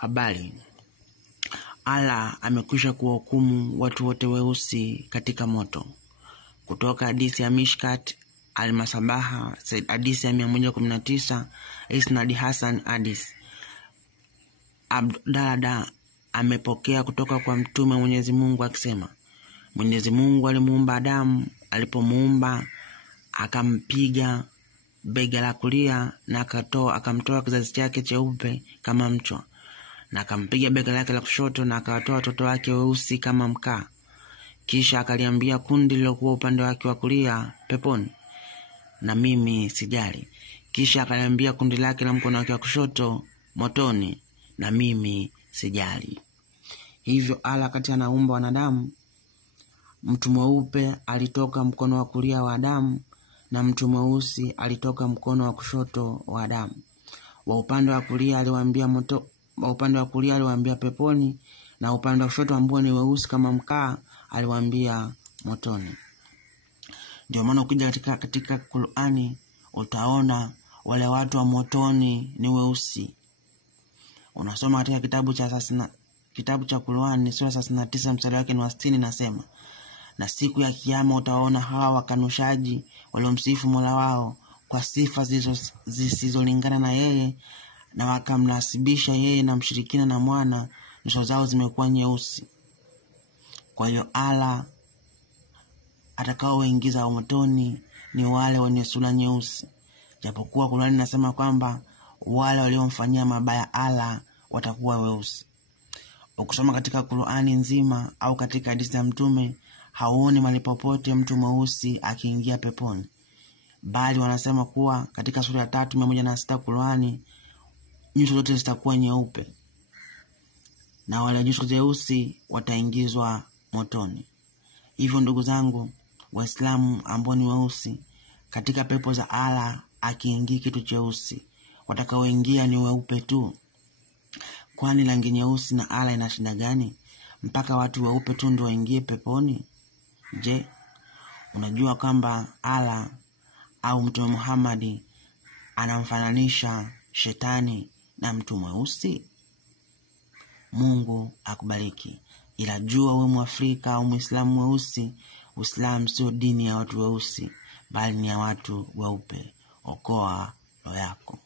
Habari. Allah amekwisha kuwahukumu watu wote weusi katika moto. Kutoka hadithi ya Mishkat al-Masabaha, hadithi ya 119, Isnad Hasan hadith. Abdallah amepokea kutoka kwa mtume wa Mwenyezi Mungu akisema, Mwenyezi Mungu alimuumba Adamu, alipomuumba akampiga bega la kulia na akamtoa kizazi chake cheupe kama mchwa, na akampiga bega lake la kushoto na akawatoa watoto wake weusi kama mkaa. Kisha akaliambia kundi lilokuwa upande wake wa kulia, peponi, na mimi sijali. Kisha akaliambia kundi lake la mkono wake wa kushoto, motoni, na mimi sijali. Hivyo Allah kati anaumba wanadamu, mtu mweupe alitoka mkono wa kulia wa Adamu na mtu mweusi alitoka mkono wa kushoto wa Adamu. Wa upande wa kulia aliwaambia moto, wa upande wa kulia aliwaambia peponi, na upande wa kushoto ambao ni weusi kama mkaa aliwaambia motoni. Ndio maana ukija katika Qur'ani utaona wale watu wa motoni ni weusi. Unasoma katika kitabu cha Qur'ani sura 39 mstari wake ni 60, nasema, na siku ya kiyama utaona hawa wakanushaji waliomsifu Mola wao kwa sifa zisizolingana na yeye, na wakamnasibisha yeye na mshirikina na mwana, nyuso zao zimekuwa nyeusi. Kwa hiyo Allah atakaoingiza motoni ni wale wenye sura nyeusi, japokuwa Qur'ani inasema kwamba wale waliomfanyia mabaya Allah watakuwa weusi. Ukisoma katika Qur'ani nzima au katika hadithi ya mtume, hauoni mahali popote mtu mweusi akiingia peponi, bali wanasema kuwa katika sura ya 3:106 Qur'ani, nyuso zote zitakuwa nyeupe na wale nyuso nyeusi wataingizwa motoni. Hivyo ndugu zangu Waislamu ambao ni weusi, katika pepo za Allah akiingia kitu cheusi, watakaoingia ni weupe tu. Kwani rangi nyeusi na Allah ina shida gani mpaka watu weupe tu ndio waingie peponi? Je, unajua kwamba Allah au Mtume Muhammad anamfananisha shetani na mtu mweusi? Mungu akubariki. Ila jua wewe Mwafrika au Muislamu mweusi, Uislamu sio dini ya watu weusi, bali ni ya watu weupe. Okoa roho yako.